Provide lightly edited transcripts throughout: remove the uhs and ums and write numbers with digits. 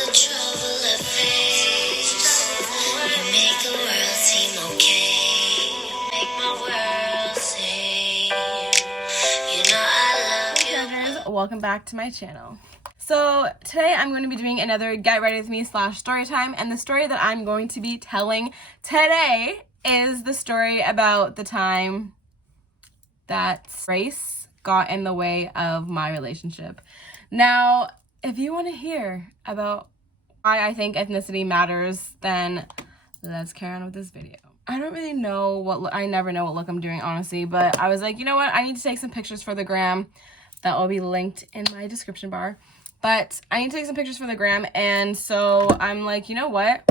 the trouble I face, you make the world seem okay. You make my world sing. You know I love you. Treasures, welcome back to my channel. So today I'm going to be doing another Get Ready With Me / story time, and the story that I'm going to be telling today is the story about the time that race got in the way of my relationship. Now, if you want to hear about why I think ethnicity matters, then let's carry on with this video. I don't really know I never know what look I'm doing, honestly, but I was like, you know what? I need to take some pictures for the gram. That will be linked in my description bar. But I need to take some pictures for the gram, and so I'm like, you know what?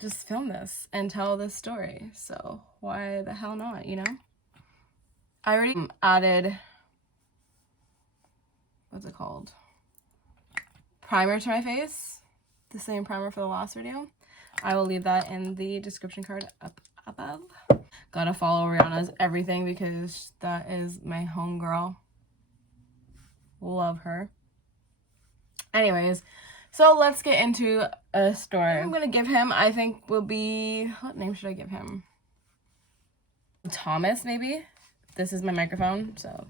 Just film this and tell this story. So why the hell not, you know? I already added, what's it called? Primer to my face. The same primer for the last video. I will leave that in the description card up above. Gotta follow Rihanna's everything because that is my homegirl. Love her. Anyways, so let's get into a story. I'm gonna give him, I think will be, what name should I give him? Thomas, maybe? This is my microphone, so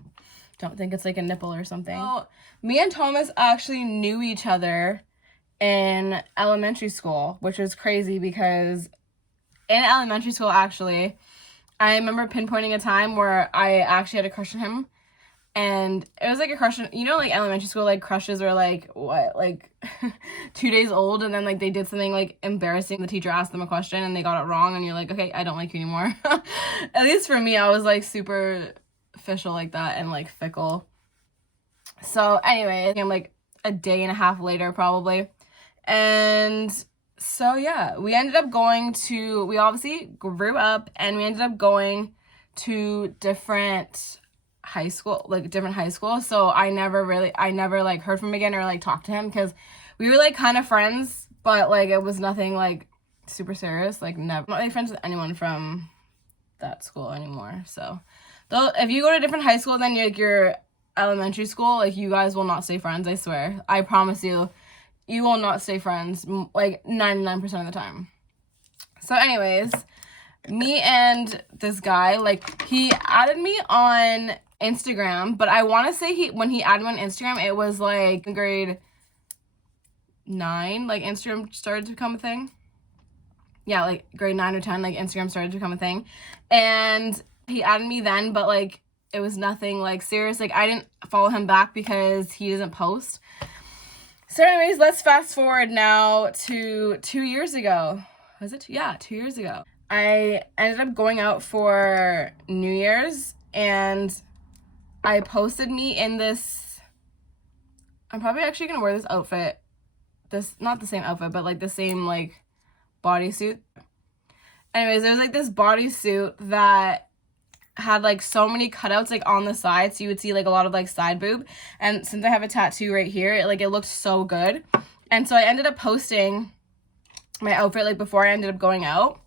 don't think it's like a nipple or something. So, me and Thomas actually knew each other in elementary school, which was crazy because in elementary school, actually, I remember pinpointing a time where I actually had a crush on him. And it was like a crush on, you know, like elementary school, like crushes are like, what, like 2 days old, and then like they did something like embarrassing. The teacher asked them a question and they got it wrong, and you're like, okay, I don't like you anymore. At least for me, I was like super official like that and like fickle. So anyway, I'm like a day and a half later probably. And so yeah, we obviously grew up and we ended up going to different high school. So I never like heard from him again or like talked to him because we were like kind of friends, but like it was nothing like super serious. Like never, I'm not really friends with anyone from that school anymore. So though, if you go to a different high school than your elementary school, like you guys will not stay friends. I swear, I promise you, you will not stay friends like 99% of the time. So anyways, me and this guy, like he added me on Instagram, but I want to say when he added me on Instagram, it was like in grade 9, like Instagram started to become a thing. Yeah, like grade 9 or 10, like Instagram started to become a thing. And he added me then, but like it was nothing like serious. Like I didn't follow him back because he doesn't post. So anyways, let's fast forward now to 2 years ago. Was it? Yeah, 2 years ago. I ended up going out for New Year's, and I posted me in this, I'm probably actually going to wear this outfit, not the same outfit, but like the same like bodysuit. Anyways, there was like this bodysuit that had like so many cutouts like on the side, so you would see like a lot of like side boob, and since I have a tattoo right here, it looked so good. And so I ended up posting my outfit like before I ended up going out.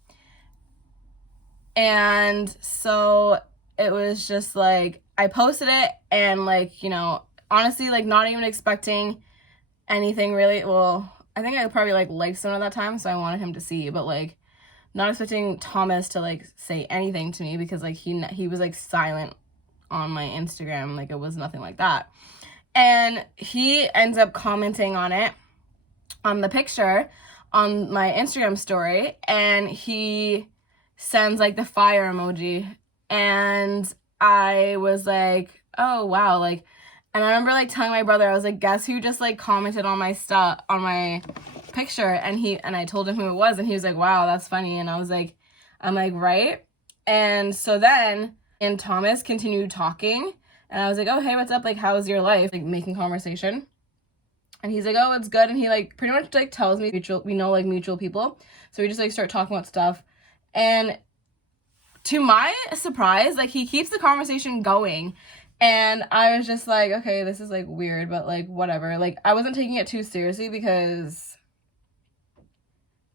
And so it was just like I posted it, and like, you know, honestly, like not even expecting anything really. Well, I think I probably like liked someone at that time, so I wanted him to see, but like not expecting Thomas to like say anything to me because like he was like silent on my Instagram, like it was nothing like that. And he ends up commenting on it, on the picture on my Instagram story, and he sends like the fire emoji, and I was like, oh wow, like, and I remember like telling my brother, I was like, guess who just like commented on my stuff, on my picture? And I told him who it was, and he was like, wow, that's funny. And I was like, I'm like, right? And so then and Thomas continued talking, and I was like, oh hey, what's up, like how's your life, like making conversation. And he's like, oh, it's good. And he like pretty much like tells me we know like mutual people, so we just like start talking about stuff. And to my surprise, like he keeps the conversation going. And I was just like, okay, this is like weird, but like whatever. Like I wasn't taking it too seriously because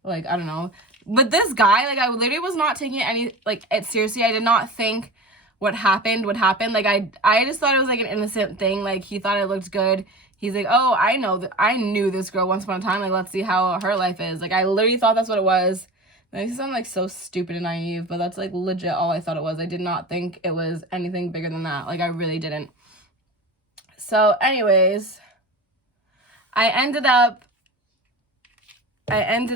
like, I don't know. But this guy, like I literally was not taking it seriously. I did not think what happened would happen. Like I just thought it was like an innocent thing. Like he thought it looked good. he's like, oh, I knew this girl once upon a time. Like, let's see how her life is. Like, I literally thought that's what it was. That makes it sound like so stupid and naive, but that's like legit all I thought it was. I did not think it was anything bigger than that. Like, I really didn't. So anyways, I ended up talking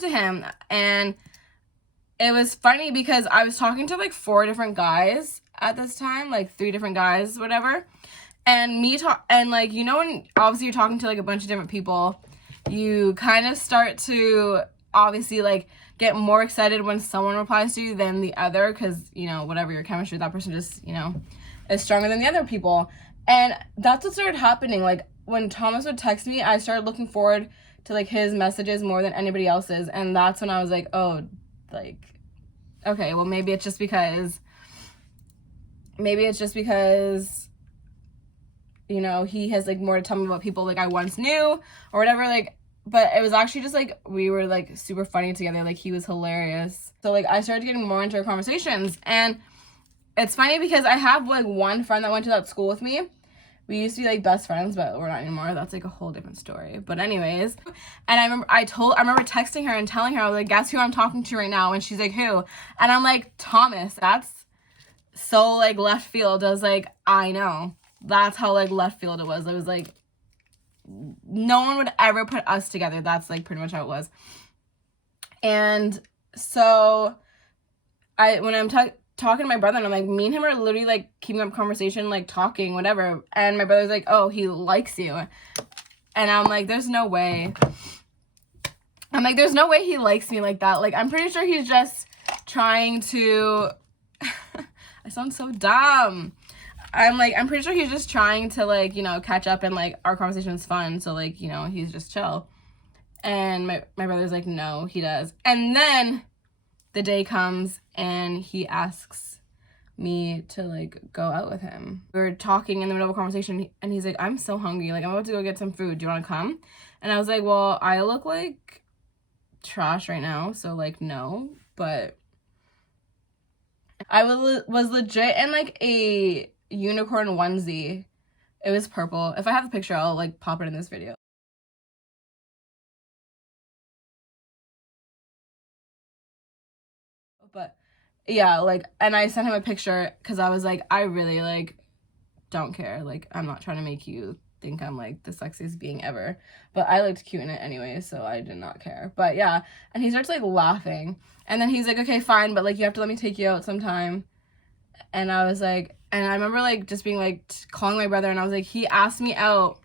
to him, and it was funny because I was talking to like 4 different guys at this time, like 3 different guys, whatever. And like, you know, when obviously you're talking to like a bunch of different people, you kind of start to obviously like get more excited when someone replies to you than the other, because, you know, whatever your chemistry, that person just, you know, is stronger than the other people. And that's what started happening. Like, when Thomas would text me, I started looking forward to like his messages more than anybody else's. And that's when I was like, oh, like, okay, well, maybe it's just because, you know, he has like more to tell me about people like I once knew or whatever. Like, but it was actually just like we were like super funny together. Like, he was hilarious. So like I started getting more into our conversations. And it's funny because I have like one friend that went to that school with me. We used to be like best friends, but we're not anymore. That's like a whole different story. But anyways, and I remember texting her and telling her, I was like, guess who I'm talking to right now? And she's like, who? And I'm like, Thomas. That's so like left field. I was like, I know. That's how like left field it was. I was like, no one would ever put us together. That's like pretty much how it was. And so when I'm talking to my brother, and I'm like, me and him are literally like keeping up conversation, like talking, whatever. And my brother's like, oh, he likes you. And I'm like, there's no way. There's no way he likes me like that. Like, I'm pretty sure he's just trying to I sound so dumb. I'm pretty sure he's just trying to like, you know, catch up, and like our conversation is fun. So like, you know, he's just chill. And my brother's like, no, he does. And then the day comes and he asks me to like go out with him. We were talking in the middle of a conversation, and he's like, I'm so hungry. Like, I'm about to go get some food. Do you want to come? And I was like, well, I look like trash right now, so like, no. But I was legit in like a unicorn onesie. It was purple. If I have the picture, I'll like pop it in this video. But yeah, like, and I sent him a picture because I was like, I really like don't care. Like, I'm not trying to make you think I'm like the sexiest being ever, but I looked cute in it anyway, so I did not care. But yeah, and he starts like laughing, and then he's like, okay, fine, but like you have to let me take you out sometime. And I was like, and I remember like just being like calling my brother, and I was like, he asked me out,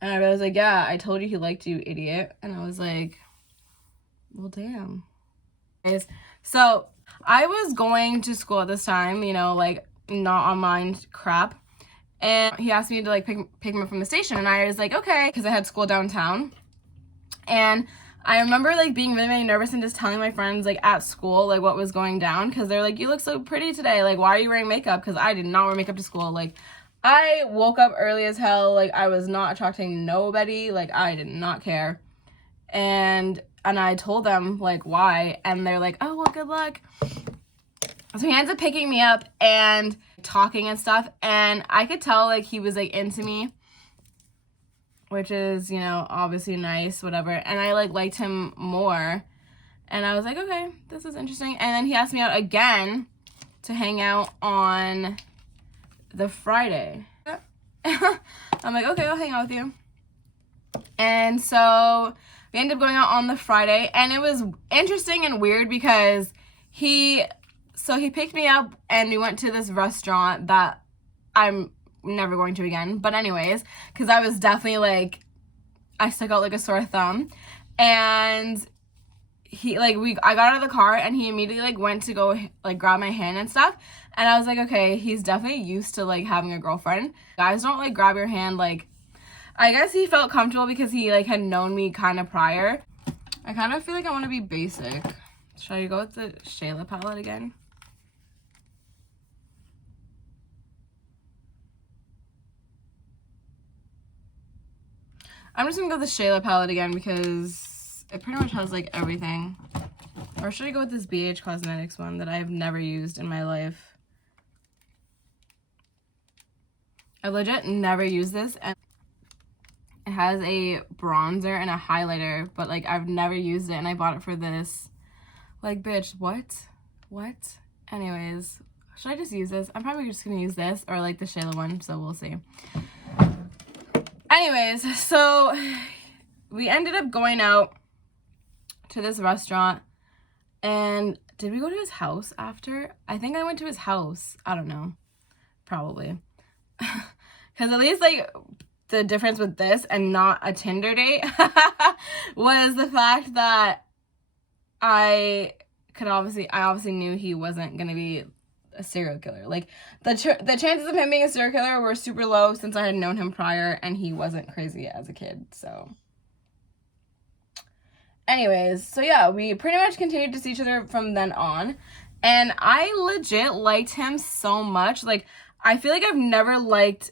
and I was like, yeah, I told you he liked you, idiot. And I was like, well, damn. So I was going to school at this time, you know, like not online crap, and he asked me to like pick him up from the station, and I was like, okay, because I had school downtown. And I remember like being really, really nervous and just telling my friends like at school like what was going down, because they're like, you look so pretty today, like why are you wearing makeup? Because I did not wear makeup to school. Like, I woke up early as hell. Like, I was not attracting nobody. Like, I did not care. And I told them like why, and they're like, oh, well, good luck. So he ends up picking me up and talking and stuff, and I could tell like he was like into me, which is, you know, obviously nice, whatever. And I like liked him more, and I was like, okay, this is interesting. And then he asked me out again to hang out on the Friday. I'm like, okay, I'll hang out with you. And so we ended up going out on the Friday, and it was interesting and weird because he picked me up, and we went to this restaurant that I'm never going to again. But anyways, because I was definitely like, I stuck out like a sore thumb. And he like, I got out of the car, and he immediately like went to go like grab my hand and stuff. And I was like, okay, he's definitely used to like having a girlfriend. Guys don't like grab your hand. Like, I guess he felt comfortable because he like had known me kind of prior. I kind of feel like I want to be basic. Should I go with the Shayla palette again? I'm just gonna go with the Shayla palette again because it pretty much has like everything. Or should I go with this BH Cosmetics one that I've never used in my life? I legit never use this, and it has a bronzer and a highlighter, but like I've never used it, and I bought it for this. Like, bitch, what? Anyways, should I just use this? I'm probably just gonna use this or like the Shayla one, so we'll see. Anyways, so we ended up going out to this restaurant, and did we go to his house after? I think I went to his house. I don't know. Probably. Because at least like the difference with this and not a Tinder date was the fact that I obviously knew he wasn't gonna be a serial killer. Like the chances of him being a serial killer were super low since I had known him prior, and he wasn't crazy as a kid. So anyways, so yeah, we pretty much continued to see each other from then on, and I legit liked him so much. Like, I feel like I've never liked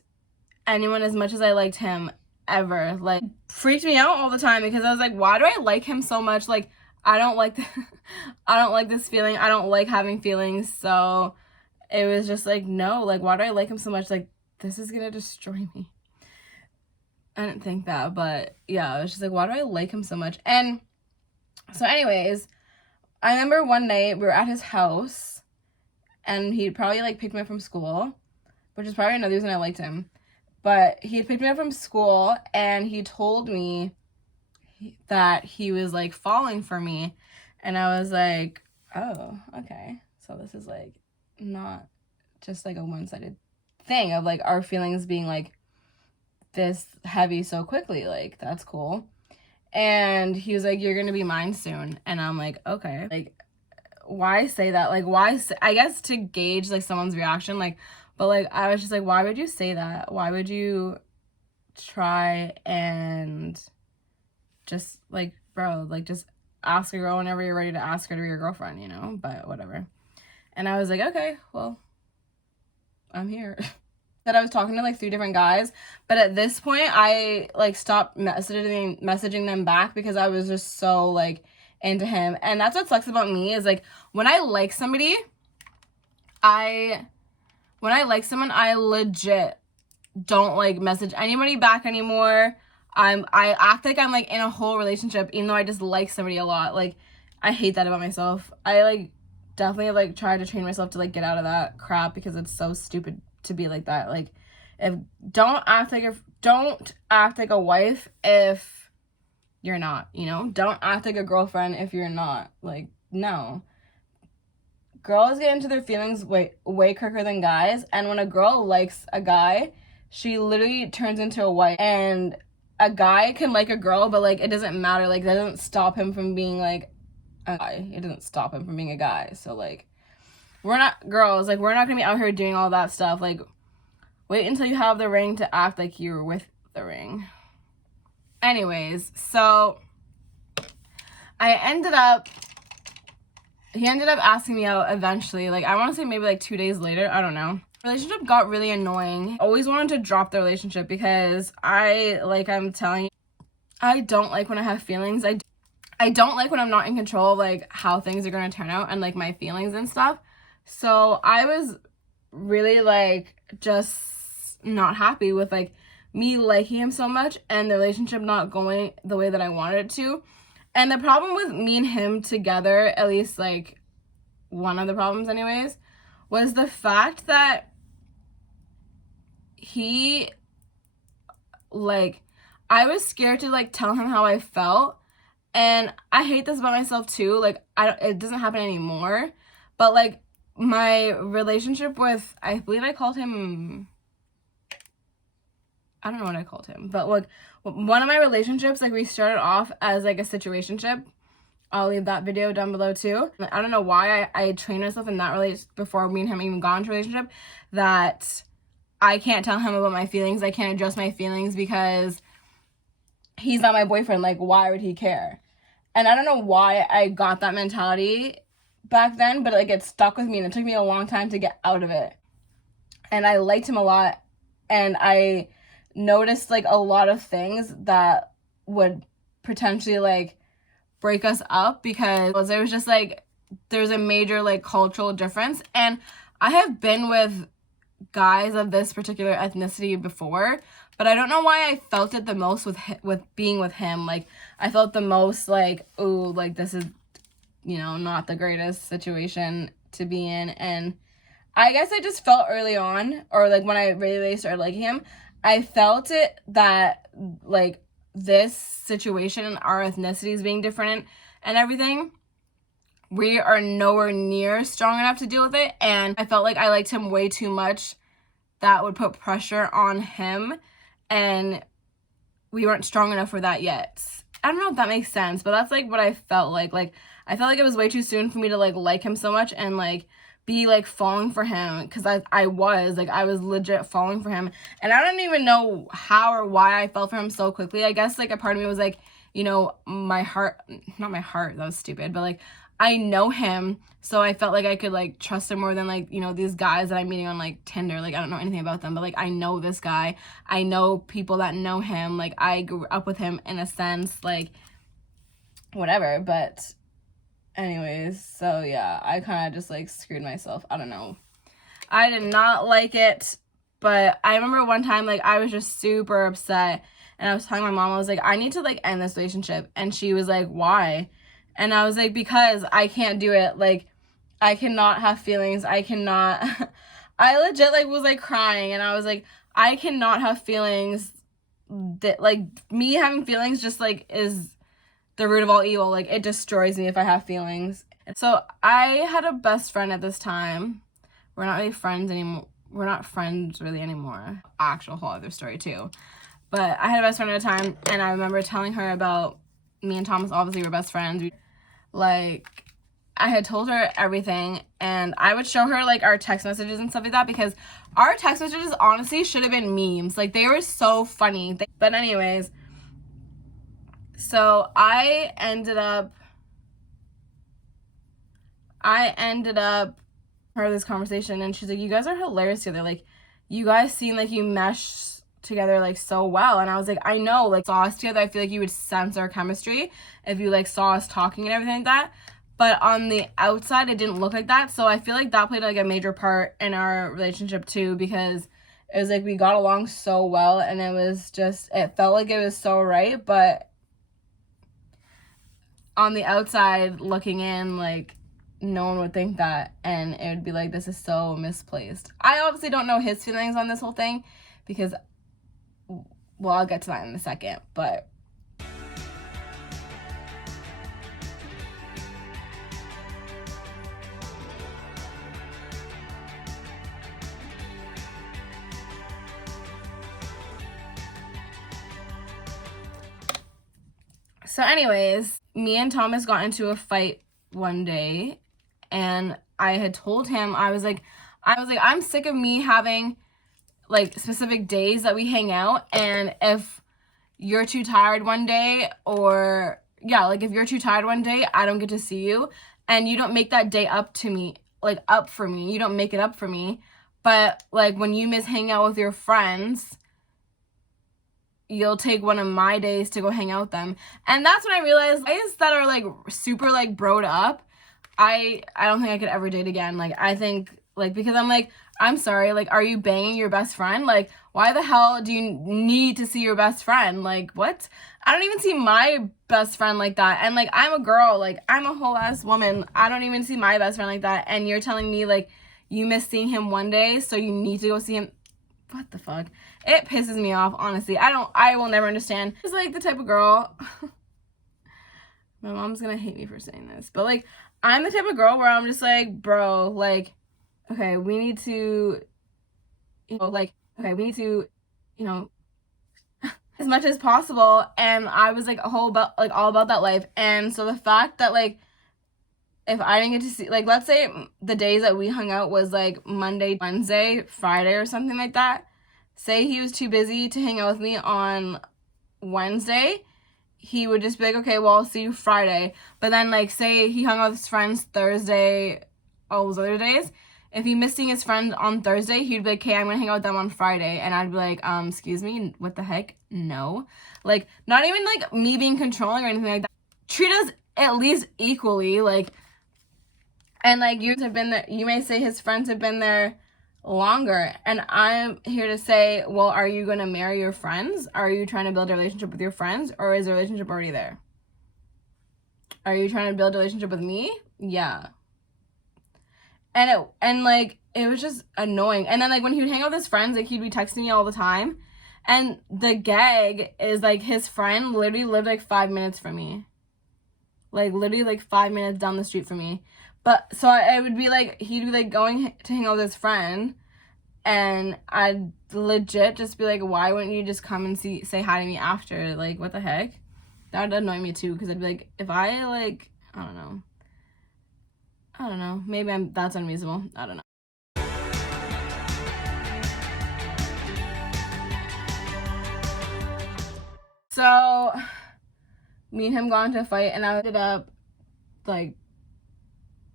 anyone as much as I liked him ever. Like, freaked me out all the time because I was like, why do I like him so much? Like, I don't like I don't like this feeling. I don't like having feelings. So it was just like, no, like, why do I like him so much? Like, this is gonna destroy me. I didn't think that, but yeah, I was just like, why do I like him so much? And so anyways, I remember one night we were at his house, and he probably like picked me up from school, which is probably another reason I liked him. But he had picked me up from school, and he told me that he was like falling for me, and I was like, oh, okay, so this is like not just like a one-sided thing of like our feelings being like this heavy so quickly. Like, that's cool. And he was like, you're gonna be mine soon. And I'm like, okay. Like, why say that? Like, I guess to gauge like someone's reaction. Like, but like I was just like, why would you say that? Why would you try and just like, bro, like, just ask a girl whenever you're ready to ask her to be your girlfriend, you know? But whatever. And I was like, okay, well, I'm here. That I was talking to like 3 different guys, but at this point I like stopped messaging them back because I was just so like into him. And that's what sucks about me is like when I like somebody, I legit don't like message anybody back anymore. I act like I'm like in a whole relationship even though I just like somebody a lot. Like, I hate that about myself. I like definitely like tried to train myself to like get out of that crap because it's so stupid to be like that. Like, don't act like a wife if you're not, you know? Don't act like a girlfriend if you're not. Like, no. Girls get into their feelings way quicker than guys, and when a girl likes a guy, she literally turns into a wife. And a guy can like a girl, but like it doesn't matter. Like, that doesn't stop him from being like a guy. It doesn't stop him from being a guy. So like, we're not girls. Like, we're not gonna be out here doing all that stuff. Like, wait until you have the ring to act like you're with the ring. Anyways, so he ended up asking me out eventually. Like, I want to say maybe like 2 days later. I don't know. Relationship got really annoying. Always wanted to drop the relationship because I'm telling you, I don't like when I have feelings. I don't like when I'm not in control of like how things are going to turn out and like my feelings and stuff. So I was really like just not happy with like me liking him so much and the relationship not going the way that I wanted it to. And the problem with me and him together, at least like one of the problems anyways, was the fact that he like, I was scared to like tell him how I felt. And I hate this about myself too. Like, it doesn't happen anymore. But like my relationship with, I believe I called him, I don't know what I called him, but like one of my relationships, like we started off as like a situationship. I'll leave that video down below too. I don't know why I trained myself in that relationship before me and him even got into a relationship, that I can't tell him about my feelings. I can't address my feelings because he's not my boyfriend. Like, why would he care? And I don't know why I got that mentality back then, but like it stuck with me and it took me a long time to get out of it. And I liked him a lot, and I noticed like a lot of things that would potentially like break us up because there was just like there's a major like cultural difference. And I have been with guys of this particular ethnicity before, but I don't know why I felt it the most with being with him. Like, I felt the most like, ooh, like this is, you know, not the greatest situation to be in. And I guess I just felt early on, or like when I really started liking him, I felt it that like this situation, our ethnicities being different and everything, we are nowhere near strong enough to deal with it. And I felt like I liked him way too much. That would put pressure on him, and we weren't strong enough for that yet. I don't know if that makes sense, but that's like what I felt like. Like, I felt like it was way too soon for me to like him so much and like be like falling for him, because I was legit falling for him. And I don't even know how or why I fell for him so quickly. I guess like a part of me was like, you know, my heart, not my heart, that was stupid, but like I know him, so I felt like I could like trust him more than like, you know, these guys that I'm meeting on like Tinder. Like, I don't know anything about them, but like I know this guy, I know people that know him, like I grew up with him in a sense, like whatever. But anyways, so yeah, I kind of just like screwed myself. I don't know, I did not like it. But I remember one time, like I was just super upset, and I was telling my mom, I was like, I need to like end this relationship. And she was like, why? And I was like, because I can't do it. Like, I cannot have feelings. I cannot. I legit like was like crying, and I was like, I cannot have feelings. That like me having feelings just like is the root of all evil. Like, it destroys me if I have feelings. So I had a best friend at this time. We're not really friends anymore. We're not friends really anymore. Actual whole other story too. But I had a best friend at a time, and I remember telling her about me and Thomas. Obviously, we're best friends. Like, I had told her everything, and I would show her like our text messages and stuff like that, because our text messages honestly should have been memes. Like, they were so funny. But anyways, so I ended up her this conversation, and she's like, you guys are hilarious together. Like, you guys seem like you mesh together like so well. And I was like, I know, like, saw us together, I feel like you would sense our chemistry if you like saw us talking and everything like that. But on the outside, it didn't look like that. So I feel like that played like a major part in our relationship too, because it was like we got along so well, and it was just, it felt like it was so right. But on the outside looking in, like, no one would think that, and it would be like, this is so misplaced. I obviously don't know his feelings on this whole thing, because, well, I'll get to that in a second. But so anyways, me and Thomas got into a fight one day, and I had told him, I was like, I'm sick of me having like specific days that we hang out, and if you're too tired one day, or yeah, like if you're too tired one day, I don't get to see you, and you don't make that day up to me, like up for me. You don't make it up for me. But like when you miss hanging out with your friends, you'll take one of my days to go hang out with them. And that's when I realized guys that are like super like broed up, I don't think I could ever date again. Like, I think, like, because I'm like, I'm sorry, like, are you banging your best friend? Like, why the hell do you need to see your best friend? Like, what? I don't even see my best friend like that. And like, I'm a girl, like, I'm a whole ass woman. I don't even see my best friend like that. And you're telling me like you miss seeing him one day, so you need to go see him. What the fuck? It pisses me off, honestly. I will never understand. It's like the type of girl, my mom's gonna hate me for saying this, but like, I'm the type of girl where I'm just like, bro, like, okay, we need to, you know, as much as possible. And I was like all about that life. And so the fact that like, if I didn't get to see, like, let's say the days that we hung out was like Monday, Wednesday, Friday, or something like that. Say he was too busy to hang out with me on Wednesday, he would just be like, okay, well, I'll see you Friday. But then, like, say he hung out with his friends Thursday, all those other days. If he missed seeing his friend on Thursday, he'd be like, okay, I'm gonna hang out with them on Friday. And I'd be like, excuse me, what the heck? No. Like, not even like me being controlling or anything like that. Treat us at least equally, like, and like, you have been there, you may say his friends have been there longer. And I'm here to say, well, are you going to marry your friends? Are you trying to build a relationship with your friends? Or is the relationship already there? Are you trying to build a relationship with me? Yeah. And like, it was just annoying. And then like when he would hang out with his friends, like he'd be texting me all the time. And the gag is like his friend literally lived like 5 minutes from me. Like literally like 5 minutes down the street from me. But so I would be like, he'd be like going to hang out with his friend. And I'd legit just be like, why wouldn't you just come and say hi to me after? Like, what the heck? That would annoy me too, because I'd be like, if I like, I don't know. Maybe that's unreasonable. I don't know. So, me and him got into a fight, and I ended up, like,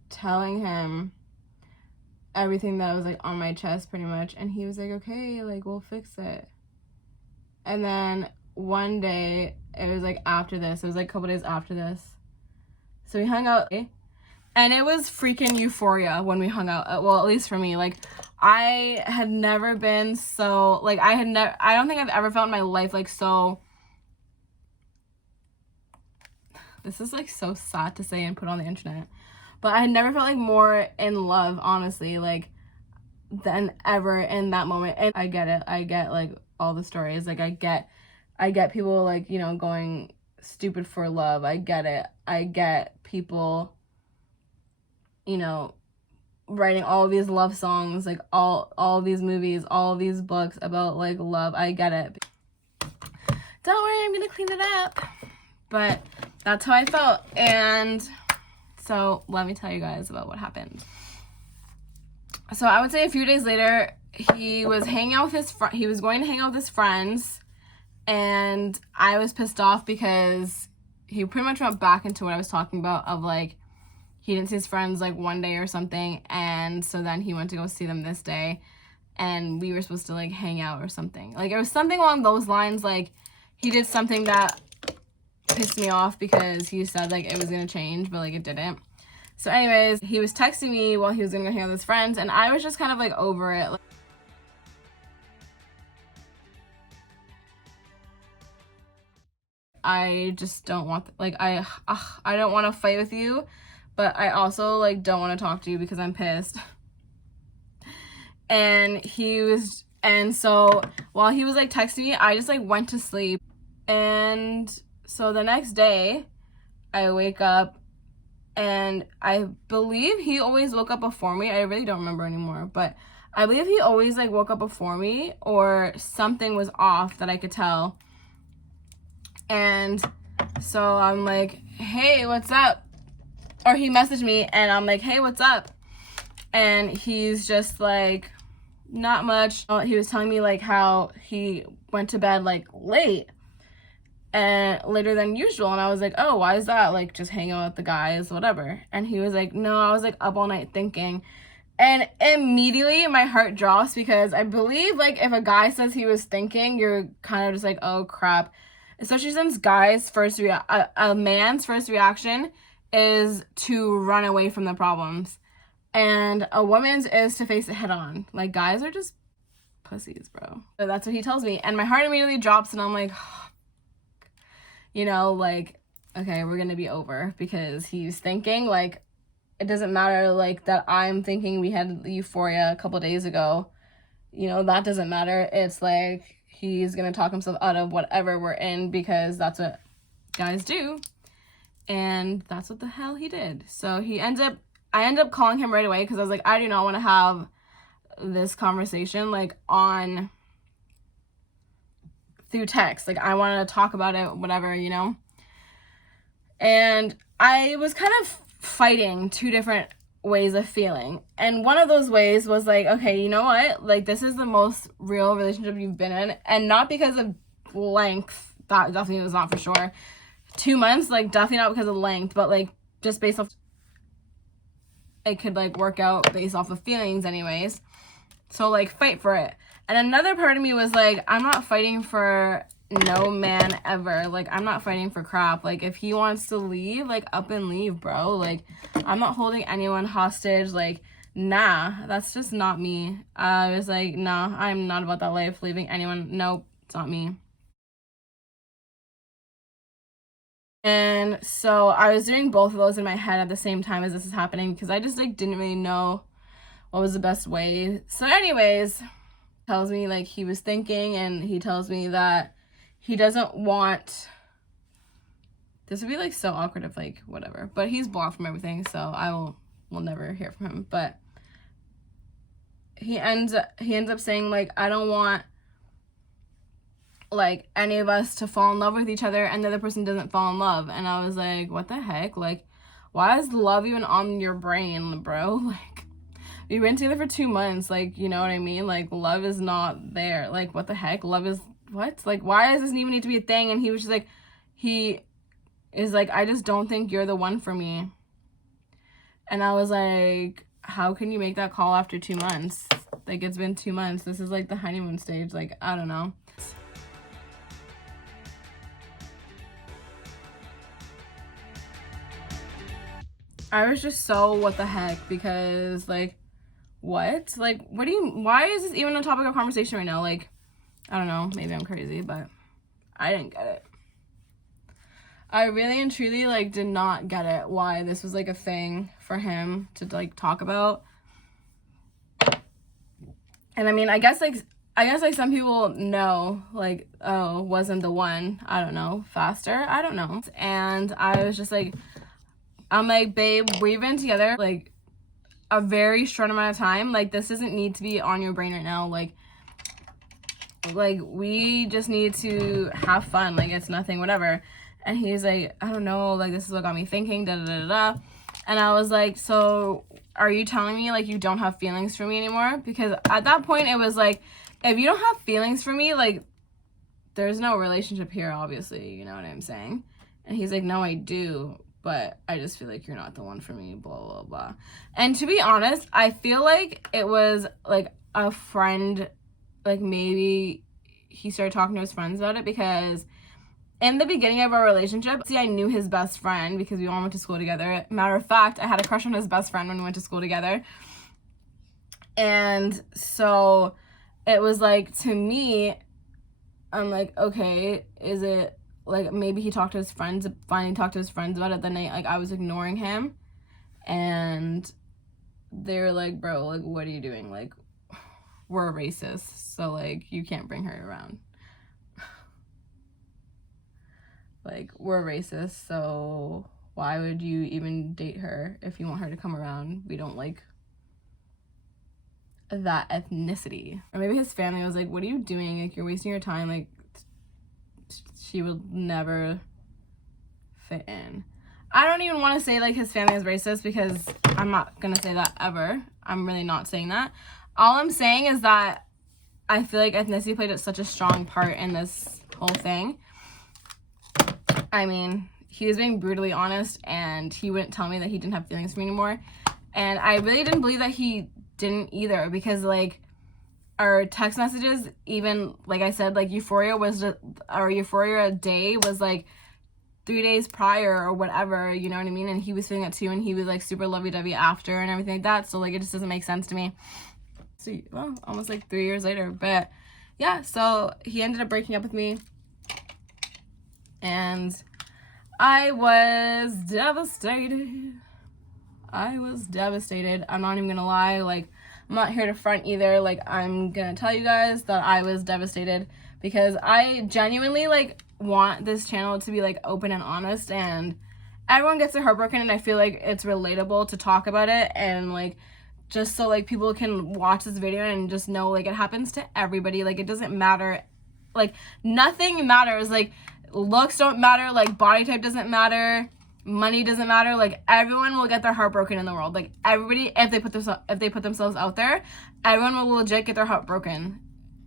telling him everything that was, like, on my chest, pretty much. And he was like, okay, like, we'll fix it. And then one day, it was, like, after this. It was, like, a couple days after this. So we hung out, and it was freaking euphoria when we hung out. Well, at least for me. Like, I had never been so, like, I don't think I've ever felt in my life, like, so... This is, like, so sad to say and put on the internet. But I had never felt, like, more in love, honestly, like, than ever in that moment. And I get it. I get, like, all the stories. Like, I get people, like, you know, going stupid for love. I get it. I get people, you know, writing all these love songs, like, all these movies, all these books about, like, love. I get it. Don't worry, I'm gonna clean it up. But that's how I felt. And so let me tell you guys about what happened. So I would say a few days later, he was hanging out with he was going to hang out with his friends, and I was pissed off because he pretty much went back into what I was talking about of, like, he didn't see his friends, like, one day or something, and so then he went to go see them this day, and we were supposed to, like, hang out or something. Like, it was something along those lines. Like, he did something that pissed me off because he said, like, it was gonna change, but, like, it didn't. So anyways, he was texting me while he was gonna go hang out with his friends, and I was just kind of, like, over it. I just don't want, like, I don't want to fight with you, but I also, like, don't want to talk to you because I'm pissed. And so while he was, like, texting me, I just, like, went to sleep. And so the next day, I wake up, and I believe he always woke up before me. I really don't remember anymore, but I believe he always, like, woke up before me, or something was off that I could tell. And so I'm like, hey, what's up? Or he messaged me, and I'm like, hey, what's up? And he's just like, not much. He was telling me, like, how he went to bed, like, late and later than usual. And I was like, oh, why is that? Like, just hang out with the guys, whatever. And he was like, no, I was, like, up all night thinking. And immediately my heart drops, because I believe, like, if a guy says he was thinking, you're kind of just like, oh crap. Especially since a man's first reaction is to run away from the problems, and a woman's is to face it head on. Like, guys are just pussies, bro. So that's what he tells me, and my heart immediately drops, and I'm like, you know, like, okay, we're gonna be over, because he's thinking. Like, it doesn't matter, like, that I'm thinking we had euphoria a couple days ago. You know, that doesn't matter. It's like, he's gonna talk himself out of whatever we're in, because that's what guys do. And that's what the hell he did. So I ended up calling him right away, because I was like, I do not want to have this conversation, like, through text. Like, I want to talk about it, whatever, you know. And I was kind of fighting two different ways of feeling, and one of those ways was like, okay, you know what, like, this is the most real relationship you've been in, and not because of length, that definitely was not for sure. 2 months, like, definitely not because of length, but, like, just based off, it could, like, work out based off of feelings anyways. So, like, fight for it. And another part of me was like, I'm not fighting for no man ever. Like, I'm not fighting for crap. Like, if he wants to leave, like, up and leave, bro. Like, I'm not holding anyone hostage. Like, nah, that's just not me. I was like, nah, I'm not about that life, leaving anyone. Nope, it's not me. And so I was doing both of those in my head at the same time as this is happening because I just like didn't really know what was the best way. So anyways, tells me like he was thinking, and he tells me that he doesn't want, this would be like so awkward if like whatever, but he's blocked from everything, so I will never hear from him. But he ends up saying like, I don't want like any of us to fall in love with each other and the other person doesn't fall in love. And I was like, what the heck? Like, why is love even on your brain, bro? Like, we've been together for 2 months, like, you know what I mean? Like, love is not there. Like, what the heck? Love is what? Like, why does this even need to be a thing? And he was just like, he is like, I just don't think you're the one for me. And I was like, how can you make that call after 2 months? Like, it's been 2 months. This is like the honeymoon stage. Like, I don't know. I was just so what the heck, because like, what? Like, what do you, why is this even a topic of conversation right now? Like, I don't know, maybe I'm crazy, but I didn't get it. I really and truly like did not get it, why this was like a thing for him to like talk about. And I mean, I guess like some people know, like, oh, wasn't the one, I don't know, faster, I don't know. And I was just like, I'm like, babe, we've been together like a very short amount of time. Like, this doesn't need to be on your brain right now. Like we just need to have fun. Like, it's nothing, whatever. And he's like, I don't know, like, this is what got me thinking, da da da da. And I was like, so are you telling me like you don't have feelings for me anymore? Because at that point it was like, if you don't have feelings for me, like, there's no relationship here, obviously, you know what I'm saying? And he's like, no, I do, but I just feel like you're not the one for me, blah, blah, blah. And to be honest, I feel like it was like a friend, like maybe he started talking to his friends about it, because in the beginning of our relationship, see, I knew his best friend because we all went to school together. Matter of fact, I had a crush on his best friend when we went to school together. And so it was like, to me, I'm like, okay, is it like maybe he talked to his friends, finally talked to his friends about it the night like I was ignoring him, and they're like, bro, like, what are you doing? Like, we're racist, so like you can't bring her around. Like, we're racist, so why would you even date her if you want her to come around? We don't like that ethnicity. Or maybe his family was like, what are you doing? Like, you're wasting your time. Like, she will never fit in. I don't even want to say like his family is racist, because I'm not gonna say that ever. I'm really not saying that. All I'm saying is that I feel like ethnicity played such a strong part in this whole thing. I mean, he was being brutally honest, and he wouldn't tell me that he didn't have feelings for me anymore. And I really didn't believe that he didn't either, because like our text messages, even like I said, like Euphoria day was like 3 days prior or whatever, you know what I mean? And he was feeling it too, and he was like super lovey-dovey after and everything like that. So like it just doesn't make sense to me. So, well, almost like 3 years later. But yeah, so he ended up breaking up with me, and I was devastated. I'm not even gonna lie. Like, I'm not here to front either. Like, I'm gonna tell you guys that I was devastated, because I genuinely like want this channel to be like open and honest, and everyone gets their heart broken, and I feel like it's relatable to talk about it, and like just so like people can watch this video and just know like it happens to everybody. Like, it doesn't matter. Like, nothing matters. Like, looks don't matter. Like, body type doesn't matter. Money doesn't matter. Like, everyone will get their heart broken in the world. Like, everybody, if they put themselves out there, everyone will legit get their heart broken.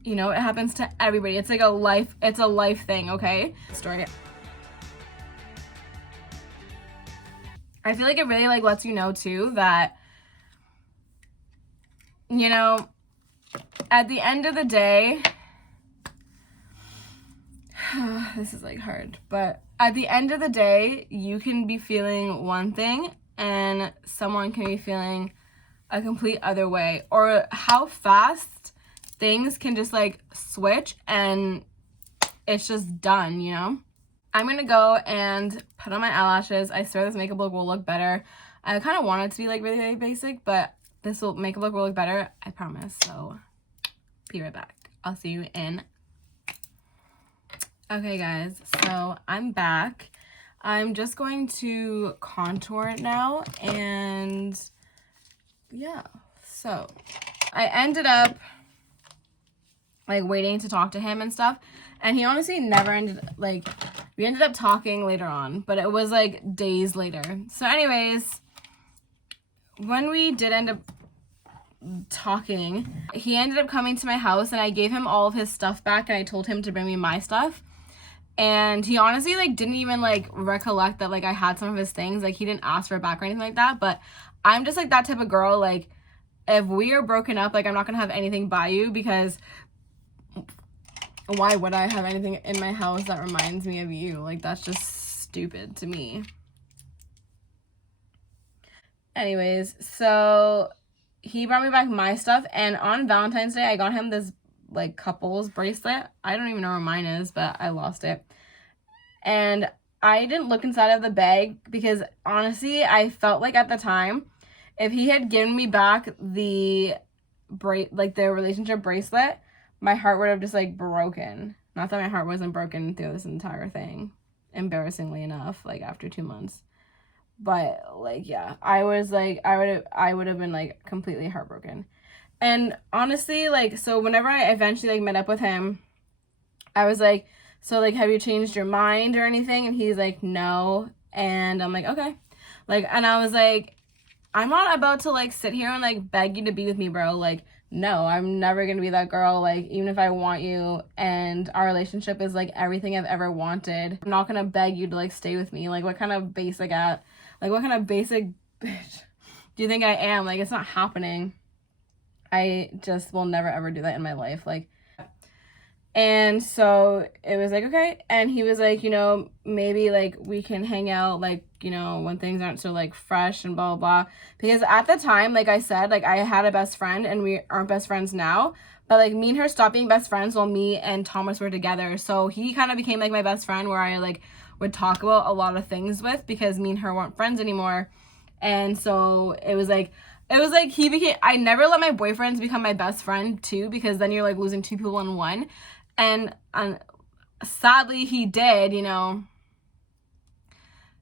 You know, it happens to everybody. It's like a life thing, okay? Story. I feel like it really like lets you know too that, you know, at the end of the day, this is like hard, but at the end of the day, you can be feeling one thing and someone can be feeling a complete other way, or how fast things can just like switch and it's just done, you know? I'm gonna go and put on my eyelashes. I swear this makeup look will look better. I kind of want it to be like really, really basic, but this makeup look will look better, I promise. So be right back. I'll see you in. Okay guys, so I'm back. I'm just going to contour it now, and yeah, so I ended up like waiting to talk to him and stuff, and he honestly never ended, like, we ended up talking later on, but it was like days later. So anyways, when we did end up talking, he ended up coming to my house, and I gave him all of his stuff back, and I told him to bring me my stuff. And he honestly like didn't even like recollect that like I had some of his things. Like he didn't ask for it back or anything like that. But I'm just like that type of girl. Like if we are broken up, like I'm not gonna have anything by you, because why would I have anything in my house that reminds me of you? Like that's just stupid to me. Anyways, so he brought me back my stuff, and on Valentine's Day I got him this like couples bracelet. I don't even know where mine is, but I lost it. And I didn't look inside of the bag because honestly, I felt like at the time, if he had given me back the relationship bracelet, my heart would have just like broken. Not that my heart wasn't broken through this entire thing, embarrassingly enough, like after 2 months. But like, yeah, I would have been like completely heartbroken. And honestly, like, so whenever I eventually like met up with him, I was like, so like, have you changed your mind or anything? And he's like, no. And I'm like, okay. Like, and I was like, I'm not about to like sit here and like beg you to be with me, bro. Like, no, I'm never gonna be that girl. Like, even if I want you and our relationship is like everything I've ever wanted, I'm not gonna beg you to like stay with me. Like, what kind of basic bitch do you think I am? Like, it's not happening. I just will never ever do that in my life. Like, and so it was like, okay. And he was like, you know, maybe like we can hang out, like, you know, when things aren't so like fresh and blah, blah, blah. Because at the time, like I said, like I had a best friend and we aren't best friends now. But like me and her stopped being best friends while me and Thomas were together. So he kind of became like my best friend, where I like would talk about a lot of things with, because me and her weren't friends anymore. And so it was like I never let my boyfriends become my best friend too, because then you're like losing two people in one. And sadly he did, you know,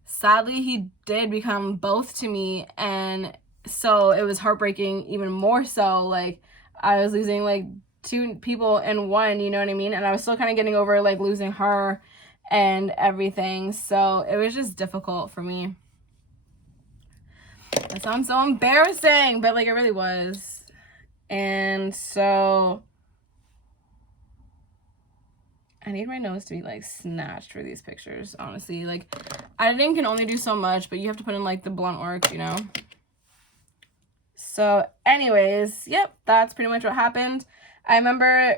sadly he did become both to me. And so it was heartbreaking even more so. Like I was losing like two people in one, you know what I mean? And I was still kind of getting over like losing her and everything. So it was just difficult for me. That sounds so embarrassing, but like it really was. And so I need my nose to be like snatched for these pictures, honestly. Like editing can only do so much, but you have to put in like the blunt work, you know? So anyways, yep, that's pretty much what happened. I remember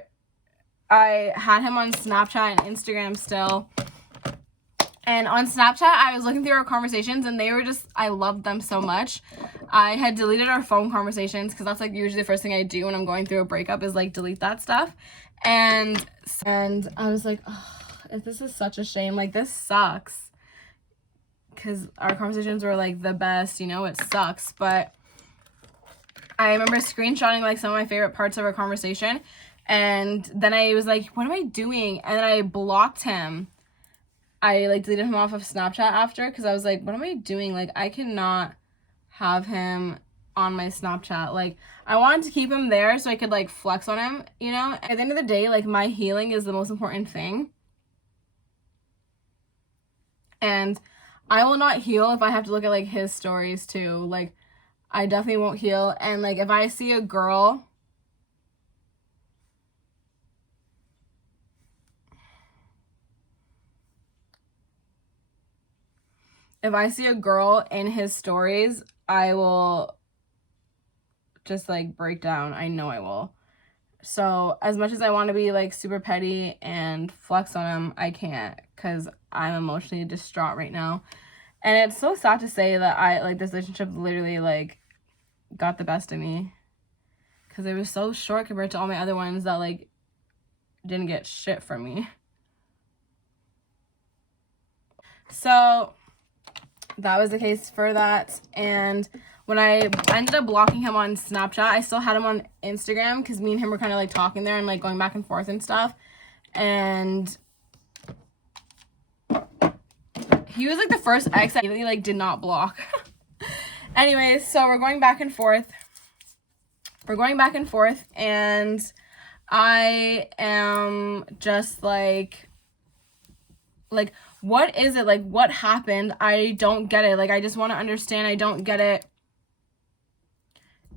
I had him on Snapchat and Instagram still. And on Snapchat, I was looking through our conversations, and they were just, I loved them so much. I had deleted our phone conversations, because that's like usually the first thing I do when I'm going through a breakup is like delete that stuff. And I was like, oh, this is such a shame. Like this sucks, because our conversations were like the best, you know, it sucks. But I remember screenshotting like some of my favorite parts of our conversation. And then I was like, what am I doing? And then I blocked him. I like deleted him off of Snapchat after, because I was like, what am I doing? Like I cannot have him on my Snapchat. Like I wanted to keep him there so I could like flex on him, you know? At the end of the day, like my healing is the most important thing. And I will not heal if I have to look at like his stories too. Like I definitely won't heal. And like if I see a girl in his stories, I will just like break down. I know I will. So as much as I want to be like super petty and flex on him, I can't, because I'm emotionally distraught right now. And it's so sad to say that I like this relationship literally like got the best of me. Because it was so short compared to all my other ones that, like, didn't get shit from me. So that was the case for that. And when I ended up blocking him on Snapchat, I still had him on Instagram because me and him were kind of like talking there and like going back and forth and stuff. And he was like the first ex I really like did not block. Anyways, so we're going back and forth. And I am just like, what is it? Like, what happened? I don't get it. Like, I just want to understand. I don't get it.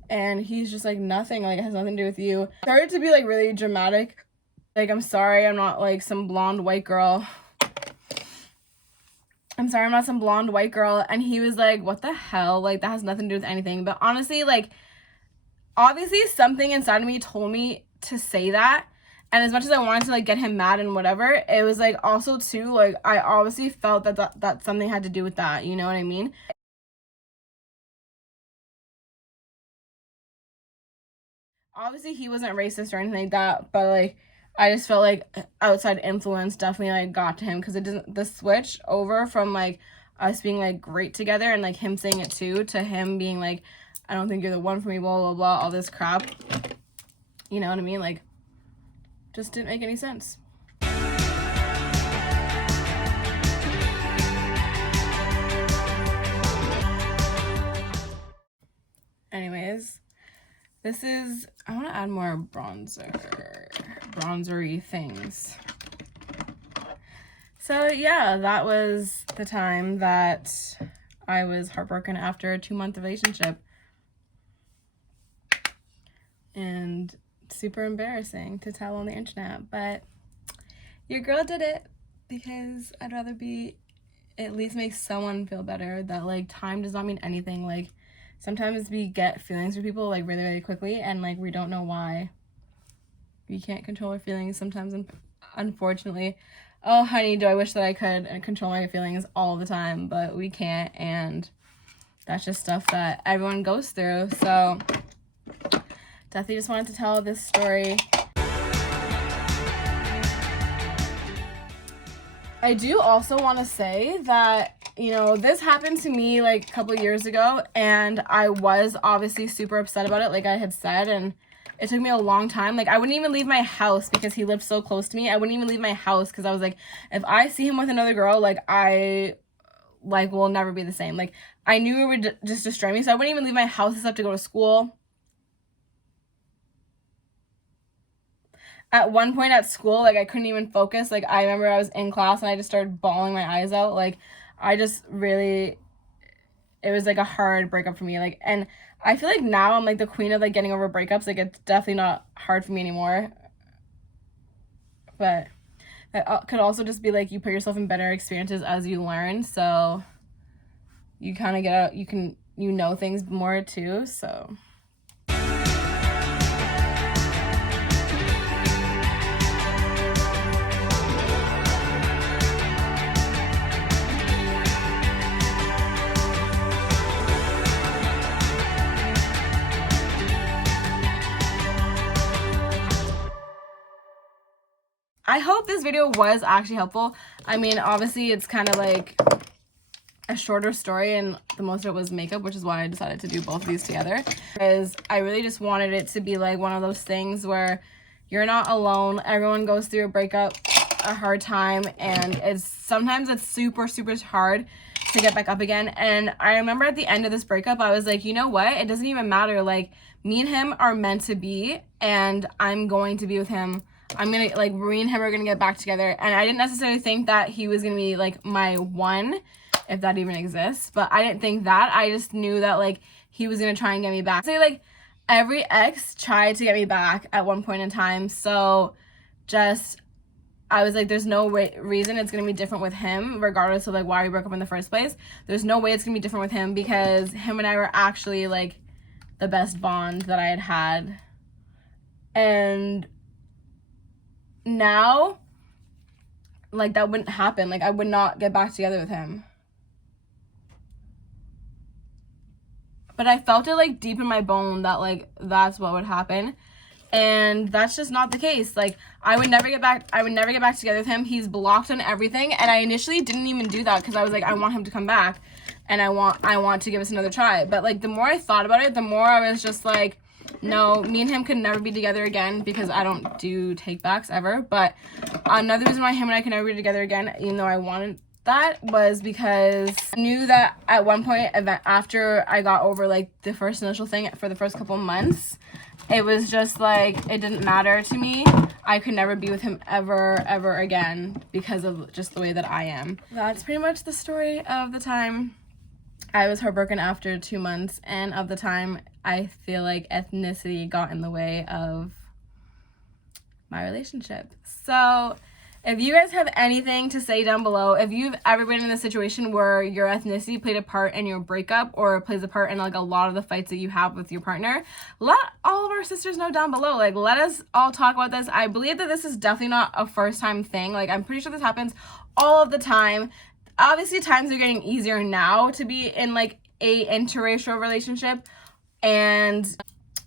And he's just like, nothing. Like, it has nothing to do with you. I started to be like really dramatic. Like, I'm sorry, I'm not like some blonde white girl. And he was like, what the hell? Like, that has nothing to do with anything. But honestly, like, obviously something inside of me told me to say that. And as much as I wanted to like get him mad and whatever, it was like also too, like, I obviously felt that something had to do with that. You know what I mean? Obviously he wasn't racist or anything like that, but like I just felt like outside influence definitely like got to him, because it didn't, the switch over from like us being like great together and like him saying it too to him being like, I don't think you're the one for me, blah blah blah, all this crap, you know what I mean? Like, just didn't make any sense. Anyways, this is, I want to add more bronzery things. So yeah, that was the time that I was heartbroken after a 2-month relationship. And super embarrassing to tell on the internet, but your girl did it because I'd rather be, at least make someone feel better, that like time does not mean anything. Like, sometimes we get feelings for people like really, really quickly, and like we don't know why. We can't control our feelings sometimes, unfortunately. Oh honey, do I wish that I could control my feelings all the time, but we can't, and that's just stuff that everyone goes through. So definitely just wanted to tell this story. I do also want to say that, you know, this happened to me like a couple years ago, and I was obviously super upset about it, like I had said, and it took me a long time. Like, I wouldn't even leave my house because he lived so close to me. I wouldn't even leave my house because I was like, if I see him with another girl, like, I like will never be the same. Like, I knew it would just destroy me, so I wouldn't even leave my house except to go to school. At one point at school, like, I couldn't even focus. Like, I remember I was in class and I just started bawling my eyes out. Like, I just really, it was like a hard breakup for me. Like, and I feel like now I'm like the queen of like getting over breakups. Like, it's definitely not hard for me anymore. But that could also just be like you put yourself in better experiences as you learn. So you kind of get out, you know things more too. So I hope this video was actually helpful. I mean, obviously it's kind of like a shorter story, and the most of it was makeup, which is why I decided to do both of these together, because I really just wanted it to be like one of those things where you're not alone. Everyone goes through a breakup, a hard time, and sometimes it's super, super hard to get back up again. And I remember at the end of this breakup, I was like, you know what? It doesn't even matter. Like, me and him are meant to be, and I'm going to be with him. I'm gonna, like, me and him are gonna get back together. And I didn't necessarily think that he was gonna be like my one, if that even exists, but I didn't think that. I just knew that like he was gonna try and get me back. So like every ex tried to get me back at one point in time, so just I was like, there's no reason it's gonna be different with him, regardless of like why we broke up in the first place. There's no way it's gonna be different with him, because him and I were actually like the best bond that I had had. And now, like, that wouldn't happen. Like, I would not get back together with him. but I felt it like deep in my bone that like that's what would happen. And that's just not the case. Like, I would never get back together with him. He's blocked on everything. And I initially didn't even do that because I was like, I want him to come back and I want to give us another try. But like, the more I thought about it, the more I was just like, no, me and him could never be together again, because I don't do take backs ever. But another reason why him and I can never be together again, even though I wanted that, was because I knew that at one point after I got over like the first initial thing for the first couple months, it was just like, it didn't matter to me. I could never be with him ever again because of just the way that I am. That's pretty much the story of the time I was heartbroken after 2 months, and of the time I feel like ethnicity got in the way of my relationship. So if you guys have anything to say down below, if you've ever been in a situation where your ethnicity played a part in your breakup or plays a part in like a lot of the fights that you have with your partner, let all of our sisters know down below. Like, let us all talk about this. I believe that this is definitely not a first time thing. Like, I'm pretty sure this happens all of the time. Obviously, times are getting easier now to be in like a interracial relationship, and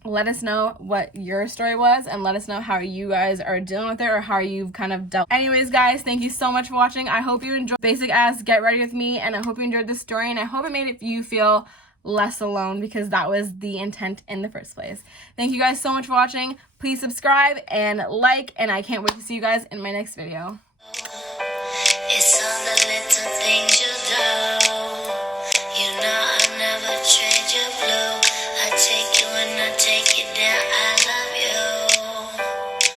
let us know what your story was, and let us know how you guys are dealing with it, or how you've kind of dealt. Anyways, guys, thank you so much for watching. I hope you enjoyed basic ass Get Ready With Me, and I hope you enjoyed this story, and I hope it made you feel less alone, because that was the intent in the first place. Thank you guys so much for watching. Please subscribe and like, and I can't wait to see you guys in my next video.